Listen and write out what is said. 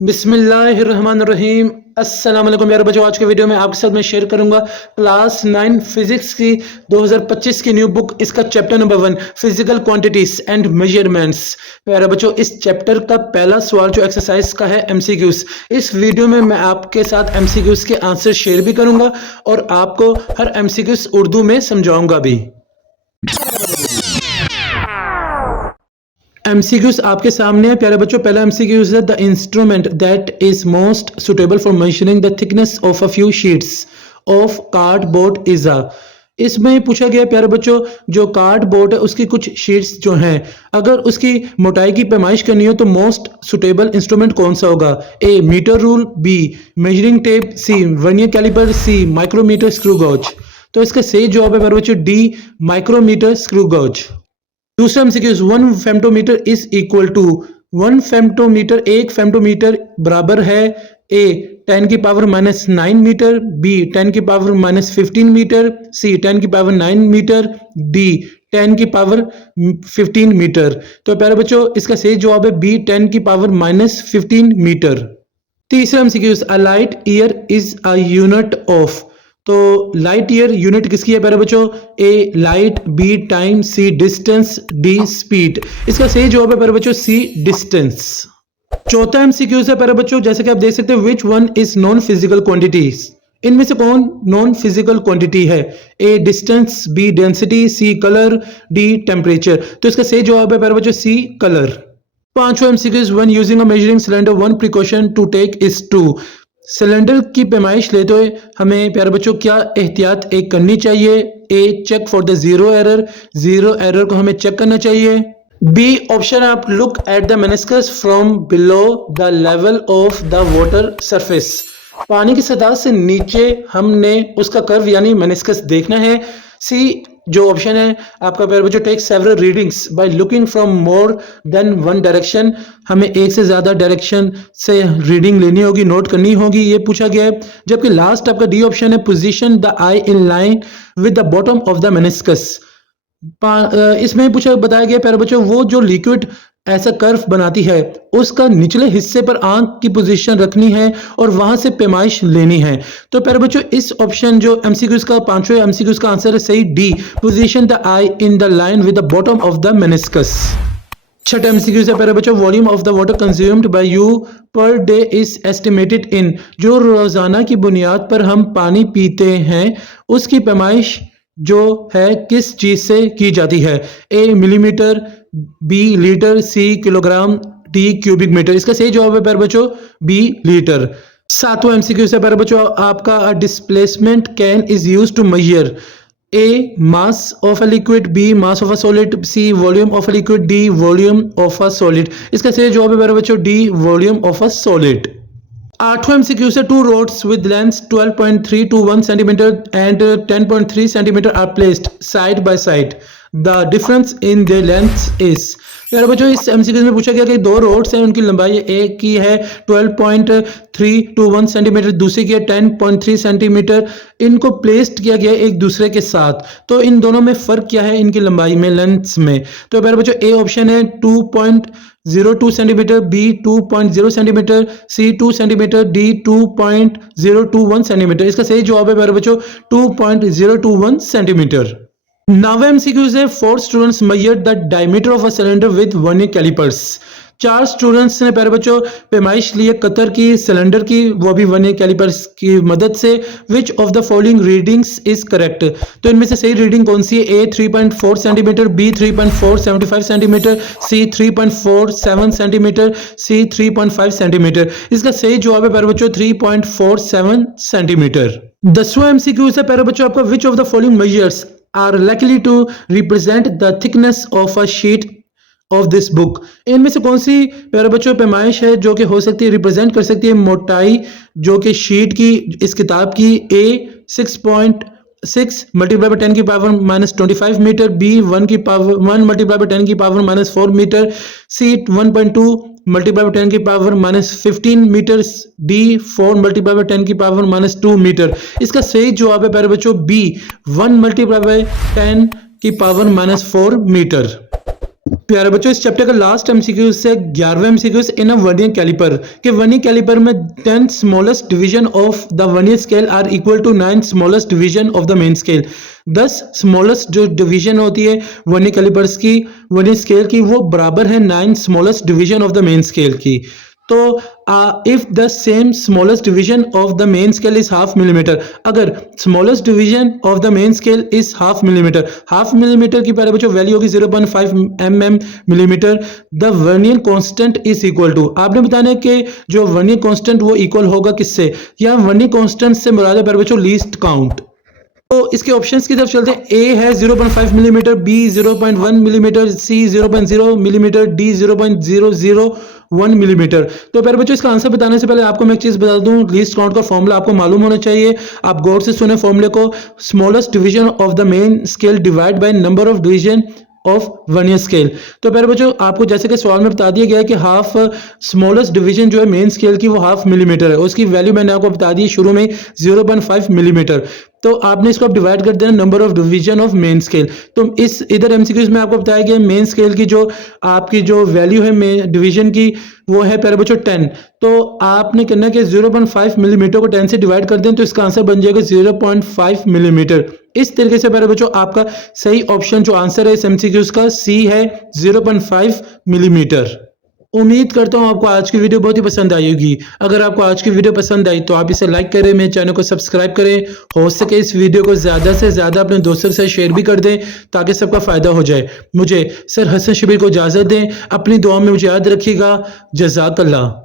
बिस्मिल्लाहिर्रहमानिर्रहीम। अस्सलाम वालेकुम प्यारे बच्चों, आज के वीडियो में आपके साथ मैं शेयर करूंगा क्लास 9 फिजिक्स की 2025 की न्यू बुक, इसका chapter number 1 physical quantities and measurements. प्यारे बच्चों, इस चैप्टर का पहला सवाल जो एक्सरसाइज का है एमसीक्यूज। इस वीडियो में मैं आपके साथ एमसीक्यूज के आंसर शेयर भी करूंगा और आपको हर एमसीक्यूज उर्दू में समझाऊंगा भी। एमसीक्यूज आपके सामने है प्यारे बच्चों। पहला एमसीक्यूज है the instrument that is most suitable for measuring the thickness of a few sheets of cardboard is a. इसमें पूछा गया प्यारे बच्चों, जो कार्डबोर्ड है उसकी कुछ शीट्स जो हैं, अगर उसकी मोटाई की पैमाइश करनी हो तो मोस्ट सुटेबल इंस्ट्रूमेंट कौन सा होगा? A metre rule, B measuring tape, C vernier caliper, C micrometer screw gauge. तो इसका सही जवाब है प्यारे बच्चों डी माइक्रोमीटर स्क्रू गॉज। दूसरा MCQ, 1 femtometre is equal to 1 femtometre, एक फेम्टोमीटर बराबर है ए 10 की पावर -9 मीटर, बी 10 की पावर -15 मीटर, सी 10 की पावर 9 मीटर, डी 10 की पावर 15 मीटर। तो प्यारे बच्चों इसका सही जवाब है बी 10 की पावर -15 मीटर। तीसरा MCQ, a light year is a unit of. तो लाइट ईयर यूनिट किसकी है प्यारे बच्चों? ए लाइट, बी टाइम, सी डिस्टेंस, डी स्पीड। इसका सही जवाब है प्यारे बच्चों सी डिस्टेंस। चौथा एमसीक्यू है प्यारे बच्चों, जैसे कि आप देख सकते हैं, which one is non physical quantities. इनमें से कौन नॉन फिजिकल क्वांटिटी है? A distance, B density, C colour, D temperature. तो इसका सही जवाब है प्यारे बच्चों सी कलर। पांचवा MCQ, one using a measuring cylinder one precaution to take is to. Cylinder की पैमाइश लेते हुए हमें प्यारे बच्चों क्या एहतियात एक करनी चाहिए? A check for the zero error, zero error को हमें चेक करना चाहिए। बी ऑप्शन, आप look at the meniscus from below the level of the water surface. पानी की सतह से नीचे हमने उसका कर्व यानी मेनिस्कस देखना है। सी जो ऑप्शन है आपका प्यारे बच्चों, take several readings by looking from more than one direction. हमें एक से ज्यादा डायरेक्शन से रीडिंग लेनी होगी, नोट करनी होगी, ये पूछा गया है। जबकि लास्ट आपका डी ऑप्शन है, position the I in line with the bottom of the meniscus. इसमें बताया गया प्यारे बच्चों, वो जो लिक्विड ऐसा कर्व बनाती है उसका निचले हिस्से पर आंख की पोजीशन रखनी है और वहां से पैमाइश लेनी है। तो प्यारे बच्चों इस ऑप्शन जो एमसीक्यूज का पांचवें एमसीक्यूज का आंसर है सही D, position the I in the line with the bottom of the meniscus. छठा एमसीक्यू है प्यारे बच्चों, volume of the water consumed by you per day is estimated इन। जो रोजाना की बुनियाद पर हम पानी पीते हैं उसकी पैमाइश जो है किस चीज से की जाती है? ए मिलीमीटर, बी लीटर, सी किलोग्राम, डी क्यूबिक मीटर। इसका सही जवाब है प्यारे बच्चों बी लीटर। सातवां एमसीक्यू है प्यारे बच्चों आपका, displacement can is used to measure A mass of a liquid, B mass of a solid, C volume of a liquid, D volume of a solid. इसका सही जवाब है प्यारे बच्चों D volume of a solid. आठवां MCQ से two rods with length 12.321 centimetre and 10.3 centimetre are placed side by side, the difference in their length is. यार बच्चों इस एमसीक्यू में पूछा गया कि दो रोड्स हैं, उनकी लंबाई एक की है 12.321 सेंटीमीटर, दूसरी की है 10.3 सेंटीमीटर। इनको प्लेस्ड किया गया एक दूसरे के साथ, तो इन दोनों में फर्क क्या है इनकी लंबाई में, लेंथ्स में? तो प्यारे बच्चों ए ऑप्शन है 2.02 सेंटीमीटर, बी 2.0 सेंटीमीटर, सी 2 सेंटीमीटर, डी 2.021 सेंटीमीटर। इसका सही जवाब है प्यारे बच्चों 2.021 सेंटीमीटर। नावे एमसीक्यूज है, 4 students measured the diameter of a cylinder with vernier callipers. 4 students ने प्यारे बच्चों पैमाइश लिए कतर की, सिलेंडर की, वो भी वर्नियर कैलिपर्स की मदद से। Which of the following readings is correct. तो इनमें से सही रीडिंग कौन सी है? ए 3.4 सेंटीमीटर, बी 3.475 सेंटीमीटर, सी 3.47 सेंटीमीटर, सी 3.5 सेंटीमीटर। इसका सही जवाब है प्यारे बच्चों 3.47 सेंटीमीटर। 10वां एमसीक्यू है प्यारे बच्चों आपका, which of the following measures are likely to represent the thickness of a sheet of this book। इनमें से कौन सी प्यारे बच्चों पैमाइश है जो कि हो सकती है, रिप्रेजेंट कर सकती है मोटाई जो कि शीट की, इस किताब की? ए 6.6 मल्टीप्लाई बाय 10 की power -25 metre, B 1 multiply by 10 की power -4 metre, C 1.2 multiply by 10 की power -15 metre, D 4 multiply by 10 की पावर -2 मीटर। इसका सही जवाब है प्यारे बच्चों बी 1 मल्टीप्लाई बाय 10 की पावर -4 मीटर। प्यारे बच्चों, इस चैप्टर का लास्ट एमसीक्यू से 11वां MCQ in a vernier caliper के वर्नियर कैलिपर में 10 smallest division of the vernier scale are equal to 9 smallest division of the main scale. 10 smallest जो डिवीजन होती है वर्नियर कैलिपर्स की, वर्नियर स्केल की, वो बराबर है 9 smallest division of the main scale की। तो if the same smallest division of the main scale is half millimetre, अगर smallest division of the main scale is half millimetre की प्यारे बच्चों वैल्यू होगी 0.5 mm millimetre, the vernier constant is equal to, आपने बताना है कि जो वर्नियर कांस्टेंट वो इक्वल होगा किससे, या वर्नियर कांस्टेंट से मुराद है प्यारे बच्चों लीस्ट काउंट। तो इसके ऑप्शंस की तरफ चलते हैं। ए है 0.5 मिलीमीटर, बी 0.1 मिलीमीटर, सी 0.0 मिलीमीटर, डी 0.001 मिलीमीटर। तो प्यारे बच्चों, इसका आंसर बताने से पहले आपको मैं एक चीज बता दूं, लीस्ट काउंट का फॉर्मूला आपको मालूम होना चाहिए। आप गौर से सुने फॉर्मूले को, smallest division of the main scale divide by number of division of vernier scale. तो प्यारे बच्चों, आपको जैसे कि सवाल में बता दिया गया है कि हाफ स्मॉलेस्ट डिवीजन जो है मेन स्केल की वो हाफ मिलीमीटर है, उसकी वैल्यू मैंने आपको बता दी शुरू में 0.5 मिलीमीटर। तो आपने इसको डिवाइड कर देना number of division of main scale. तो इस इधर एमसीक्यूज में आपको बताया गया मेन स्केल की जो आपकी जो वैल्यू है मेन डिवीजन की वो है प्यारे बच्चों 10। तो आपने करना है कि 0.5 मिलीमीटर को 10 से डिवाइड कर दें तो इसका आंसर बन जाएगा 0.5 मिलीमीटर। इस तरीके से प्यारे बच्चों आपका सही ऑप्शन जो आंसर है इस एमसीक्यूज का सी है 0.5 मिलीमीटर। उम्मीद करता हूँ आपको आज की वीडियो बहुत ही पसंद आई होगी। अगर आपको आज की वीडियो पसंद आई तो आप इसे लाइक करें, मेरे चैनल को सब्सक्राइब करें, हो सके इस वीडियो को ज़्यादा से ज़्यादा अपने दोस्तों के साथ शेयर भी कर दें ताकि सबका फ़ायदा हो जाए। मुझे सर हसन शबीर को इजाज़त दें, अपनी दुआ में मुझे याद रखिएगा। जज़ाकल्लाह।